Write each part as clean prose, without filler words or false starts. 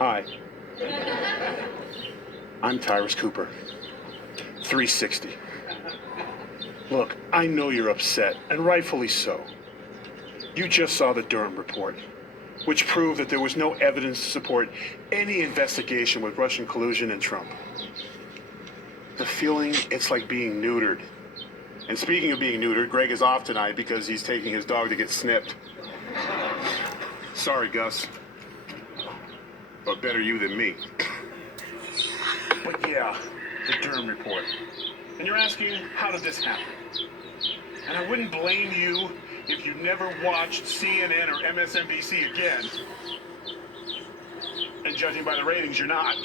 Hi. I'm Tyrus Cooper. 360. Look, I know you're upset, and rightfully so. You just saw the Durham report, which proved that there was no evidence to support any investigation with Russian collusion and Trump. The feeling, it's like being neutered. And speaking of being neutered, Greg is off tonight because he's taking his dog to get snipped. Sorry, Gus. But better you than me. But yeah, the Durham report. And you're asking, how did this happen? And I wouldn't blame you if you never watched CNN or MSNBC again. And judging by the ratings, you're not.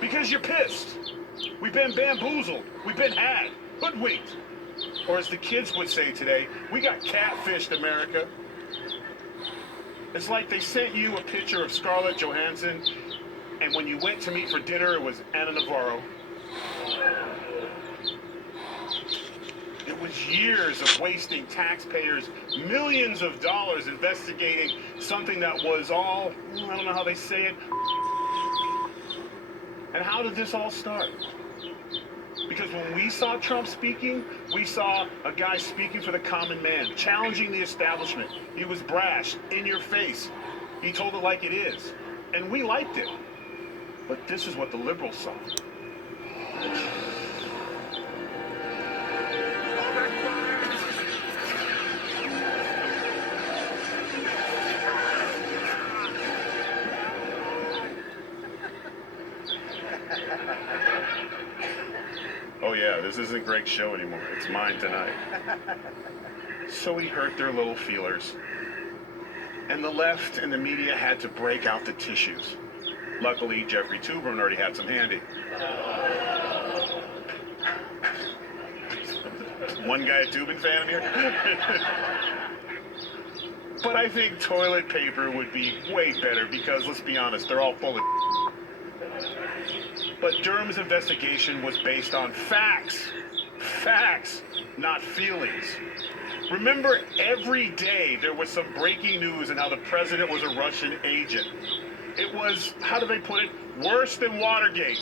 Because you're pissed. We've been bamboozled. We've been had. Hoodwinked. Or as the kids would say today, we got catfished, America. It's like they sent you a picture of Scarlett Johansson, and when you went to meet for dinner, it was Anna Navarro. It was years of wasting taxpayers millions of dollars investigating something that was all, I don't know how they say it. And how did this all start? Because when we saw Trump speaking, we saw a guy speaking for the common man, challenging the establishment. He was brash, in your face. He told it like it is. And we liked it. But this is what the liberals saw. Oh yeah, this isn't Greg's show anymore. It's mine tonight. So he hurt their little feelers. And the left and the media had to break out the tissues. Luckily, Jeffrey Toobin already had some handy. One guy a Toobin fan here? But I think toilet paper would be way better because, let's be honest, they're all full of But Durham's investigation was based on facts. Facts, not feelings. Remember, every day there was some breaking news on how the president was a Russian agent. It was, how do they put it, worse than Watergate.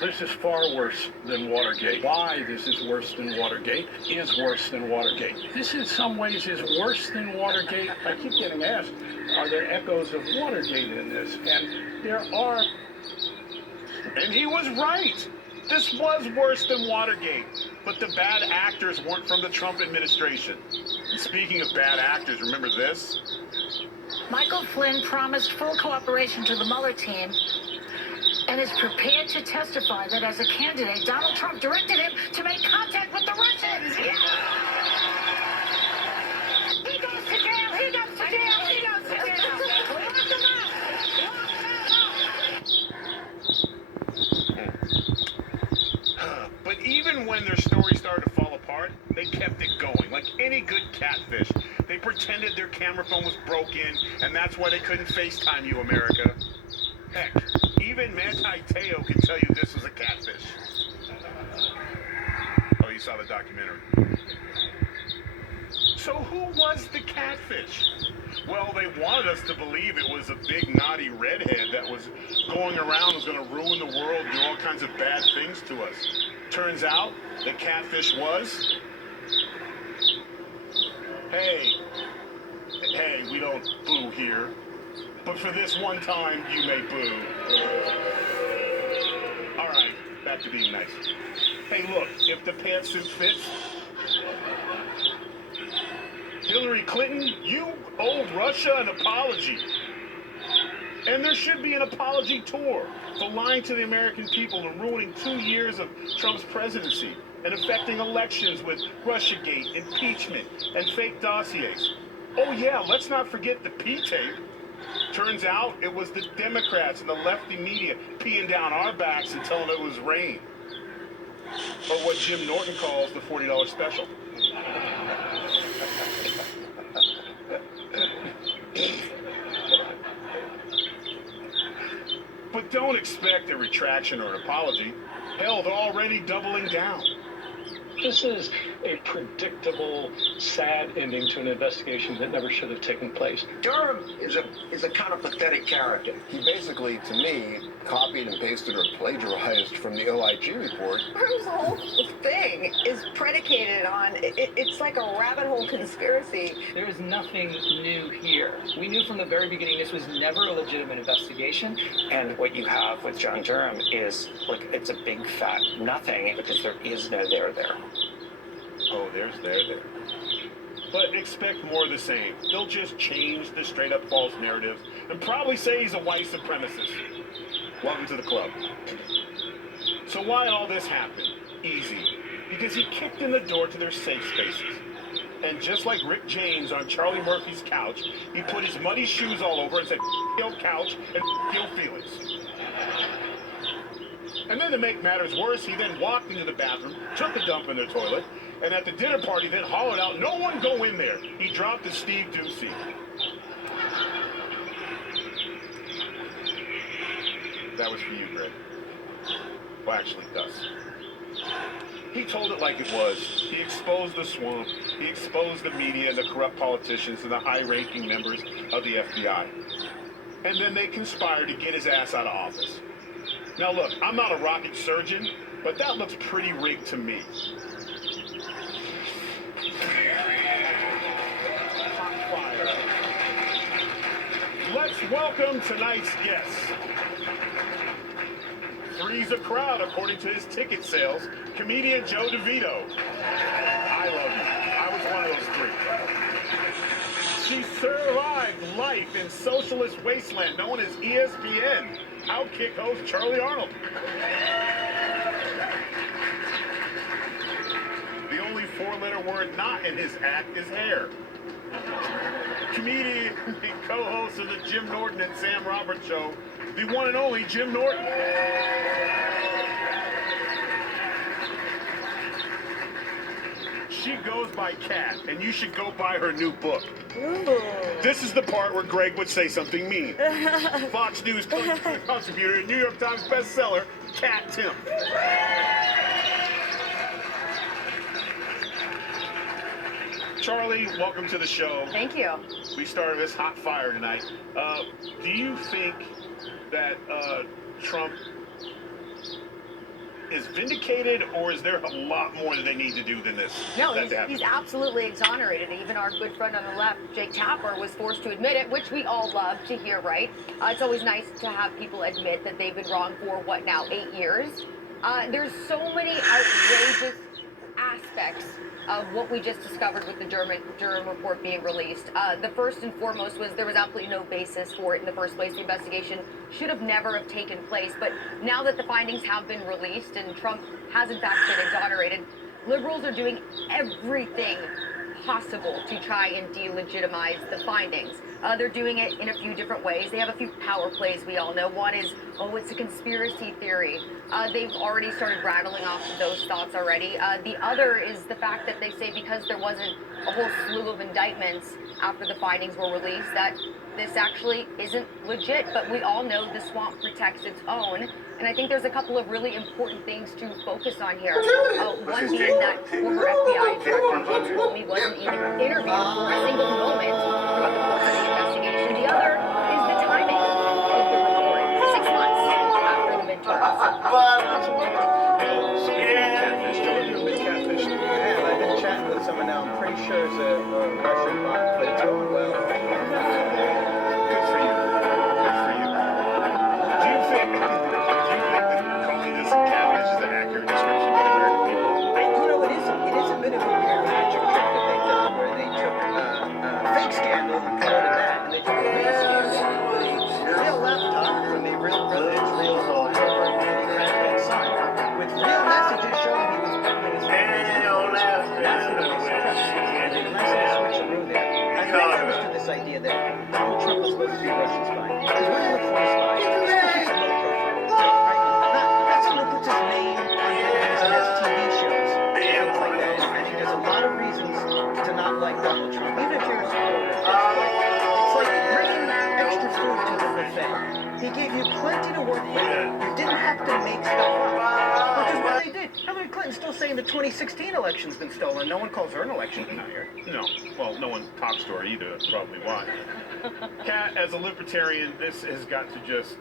This is far worse than Watergate. Why this is worse than Watergate is worse than Watergate. This in some ways is worse than Watergate. I keep getting asked, are there echoes of Watergate in this? And there are. And he was right. This was worse than Watergate. But the bad actors weren't from the Trump administration. And speaking of bad actors, remember this? Michael Flynn promised full cooperation to the Mueller team and is prepared to testify that as a candidate, Donald Trump directed him to make contact with the Russians. Yeah! He goes to jail! He goes to jail! He goes to jail! Lock him up! Lock him up! But even when their story started to fall apart, they kept it going. Like any good catfish. They pretended their camera phone was broken, and that's why they couldn't FaceTime you, America. Heck, even Manti Te'o can tell you this was a catfish. Oh, you saw the documentary. So who was the catfish? Well, they wanted us to believe it was a big naughty redhead that was going around, was going to ruin the world, do all kinds of bad things to us. Turns out, the catfish was... Hey, we don't boo here. But for this one time, you may boo. All right, back to being nice. Hey, look, if the pantsuit fits, Hillary Clinton, you owe Russia an apology. And there should be an apology tour for lying to the American people and ruining 2 years of Trump's presidency and affecting elections with Russiagate, impeachment, and fake dossiers. Oh yeah, let's not forget the P-tape. Turns out it was the Democrats and the lefty media peeing down our backs and telling it was rain. Or what Jim Norton calls the $40 special. But don't expect a retraction or an apology. Hell, they're already doubling down. This is a predictable, sad ending to an investigation that never should have taken place. Durham is a kind of pathetic character. He basically, to me, copied and pasted or plagiarized from the OIG report. Durham's whole thing is predicated on, it's like a rabbit hole conspiracy. There is nothing new here. We knew from the very beginning this was never a legitimate investigation. And what you have with John Durham is, look, it's a big fat nothing because there is no there there. Oh, there's there. But expect more of the same. They'll just change the straight up false narrative and probably say he's a white supremacist. Welcome to the club. So why all this happened? Easy. Because he kicked in the door to their safe spaces. And just like Rick James on Charlie Murphy's couch, he put his muddy shoes all over and said, "Your couch and your feelings." And then to make matters worse, he then walked into the bathroom, took a dump in the toilet, and at the dinner party then hollered out, "No one go in there." He dropped the Steve Ducey. That was for you, Greg. Well, actually, Gus. He told it like it was. He exposed the swamp. He exposed the media and the corrupt politicians and the high-ranking members of the FBI. And then they conspired to get his ass out of office. Now look, I'm not a rocket surgeon, but that looks pretty rigged to me. Hot fire. Let's welcome tonight's guests. Three's a crowd, according to his ticket sales. Comedian Joe DeVito. I love you. I was one of those three. She survived life in socialist wasteland known as ESPN. Outkick host Charlie Arnold. The only four-letter word not in his act is hair. Comedian and co-host of the Jim Norton and Sam Roberts show, the one and only Jim Norton. She goes by Kat, and you should go buy her new book. Ooh. This is the part where Greg would say something mean. Fox News contributor and New York Times bestseller, Kat Tim. Charlie, welcome to the show. Thank you. We started this hot fire tonight. Do you think that Trump is vindicated, or is there a lot more that they need to do than this? No, he's absolutely exonerated. Even our good friend on the left, Jake Tapper, was forced to admit it, which we all love to hear, right? It's always nice to have people admit that they've been wrong for, 8 years? There's so many outrageous aspects of what we just discovered with the Durham report being released. The first and foremost was there was absolutely no basis for it in the first place. The investigation should have never have taken place. But now that the findings have been released and Trump has in fact been exonerated, liberals are doing everything possible to try and delegitimize the findings. They're doing it in a few different ways. They have a few power plays we all know. One is, it's a conspiracy theory. They've already started rattling off those thoughts already. The other is the fact that they say because there wasn't a whole slew of indictments after the findings were released, that this actually isn't legit. But we all know the swamp protects its own. And I think there's a couple of really important things to focus on here. One being that former FBI Director James Comey wasn't even interviewed for a single moment throughout the course of the investigation. The other is the timing of the report, 6 months after the midterms. I've been chatting with someone now. I'm pretty sure it's a Russian bot, but it's going well. Good for you. Good for you. Do you think that calling this catfish is an accurate description of the American people? It is a bit of a weird magic trick that they've done, where they took a fake scandal and promoted that, and they took a real scandal, real laptop from the real privilege, real president's son, with real messages showing he was battling his family. That's the way they suppress it. And there's a nice little switcheroo there. I never understood this idea that Donald Trump was supposed to be a Russian spy. Because when you look for a spy, it's a low profile, right? Not someone who puts his name on things and has TV shows and things like that. I think there's a lot of reasons to not like Donald Trump, even if you're a supporter. It's like bringing extra food to the buffet. He gave you plenty to work with. You didn't have to make stuff up, which is what they did. Hillary Clinton Clinton's still saying the 2016 election's been stolen. No one calls her an election denier. No. Well, no one talks to her either. That's probably why. Kat, as a libertarian, this has got to just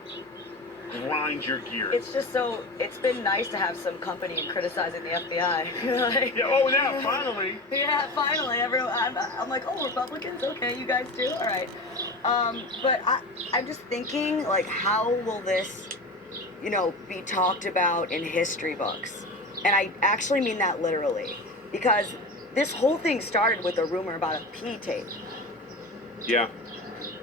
grind your gears. It's just so, it's been nice to have some company in criticizing the FBI. Like, Yeah, oh yeah, finally. yeah, finally, everyone, I'm like, oh, Republicans, okay, you guys do, all right. But I'm just thinking, like, how will this, you know, be talked about in history books? And I actually mean that literally, because this whole thing started with a rumor about a P tape. Yeah.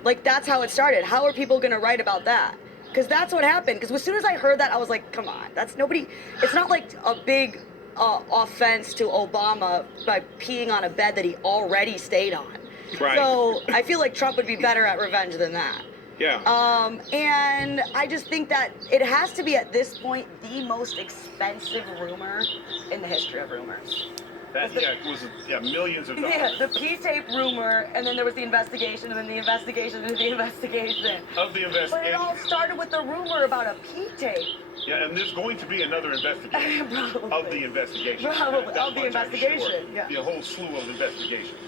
Like, that's how it started. How are people gonna write about that? Because that's what happened. Because as soon as I heard that, I was like, come on, that's nobody, it's not like a big offense to Obama by peeing on a bed that he already stayed on. Right. So I feel like Trump would be better at revenge than that. Yeah. And I just think that it has to be at this point the most expensive rumor in the history of rumors. That was millions of dollars. Yeah, the P-tape rumor, and then there was the investigation, and then the investigation, and the investigation. Of the investigation. But it all started with the rumor about a P-tape. Yeah, and there's going to be another investigation. Probably. Of the investigation. Probably, That of the much I'm investigation, sure. yeah. Be a whole slew of investigations.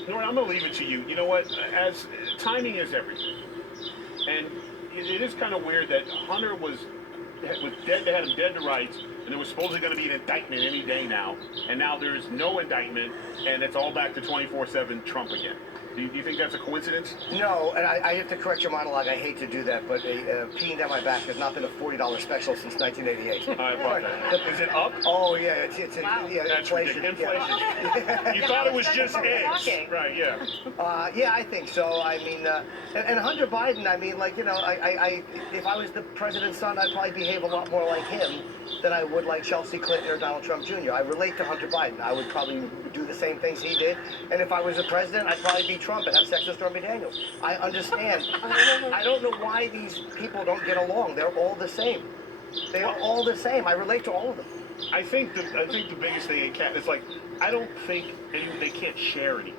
You know what, I'm going to leave it to you. You know what, as timing is everything. And it is kind of weird that Hunter was dead, they had him dead to rights, and there was supposedly going to be an indictment any day now, and now there's no indictment, and it's all back to 24/7 Trump again. Do you think that's a coincidence? No, and I have to correct your monologue. I hate to do that, but peeing down my back has not been a $40 special since 1988. I apologize. Is it up? Oh, yeah, it's Wow. yeah, That's inflation. ridiculous. Yeah. Inflation. You thought it was just eggs. Talking. Right, yeah. Yeah, I think so. I mean, and Hunter Biden, I mean, like, you know, I if I was the president's son, I'd probably behave a lot more like him than I would like Chelsea Clinton or Donald Trump Jr. I relate to Hunter Biden. I would probably do the same things he did. And if I was the president, I'd probably be Trump and have sex with Stormy Daniels. I understand. I don't know why these people don't get along. They're all the same. They are all the same. I relate to all of them. I think the biggest thing in Cat is like, I don't think they can't share anything.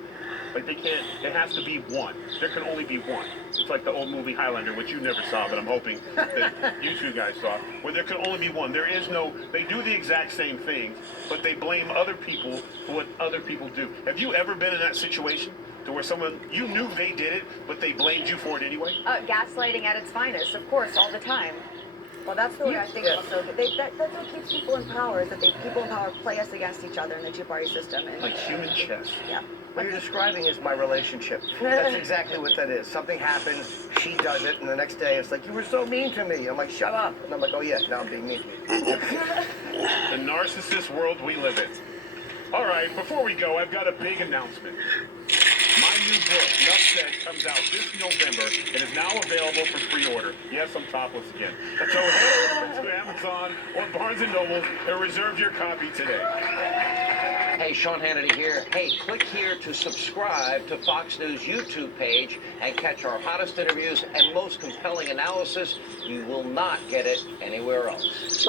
Like they can't, it has to be one. There can only be one. It's like the old movie Highlander, which you never saw, but I'm hoping that you two guys saw, where there can only be one. There is no, they do the exact same things, but they blame other people for what other people do. Have you ever been in that situation? To where someone, you knew they did it, but they blamed you for it anyway? Gaslighting at its finest, of course, all the time. Well, that's the way I think also. That's what keeps people in power, is that people in power play us against each other in the two-party system. And, Like human chess. yeah. What you're describing is my relationship. That's exactly what that is. Something happens, she does it, and the next day it's like, you were so mean to me. I'm like, shut up. And I'm like, oh yeah, now I'm being mean to you. The narcissist world we live in. All right, before we go, I've got a big announcement. My new book, Nuff Said, comes out this November. It is now available for pre-order. Yes, I'm topless again. So head over to Amazon or Barnes & Noble and reserve your copy today. Hey, Sean Hannity here. Hey, click here to subscribe to Fox News YouTube page and catch our hottest interviews and most compelling analysis. You will not get it anywhere else.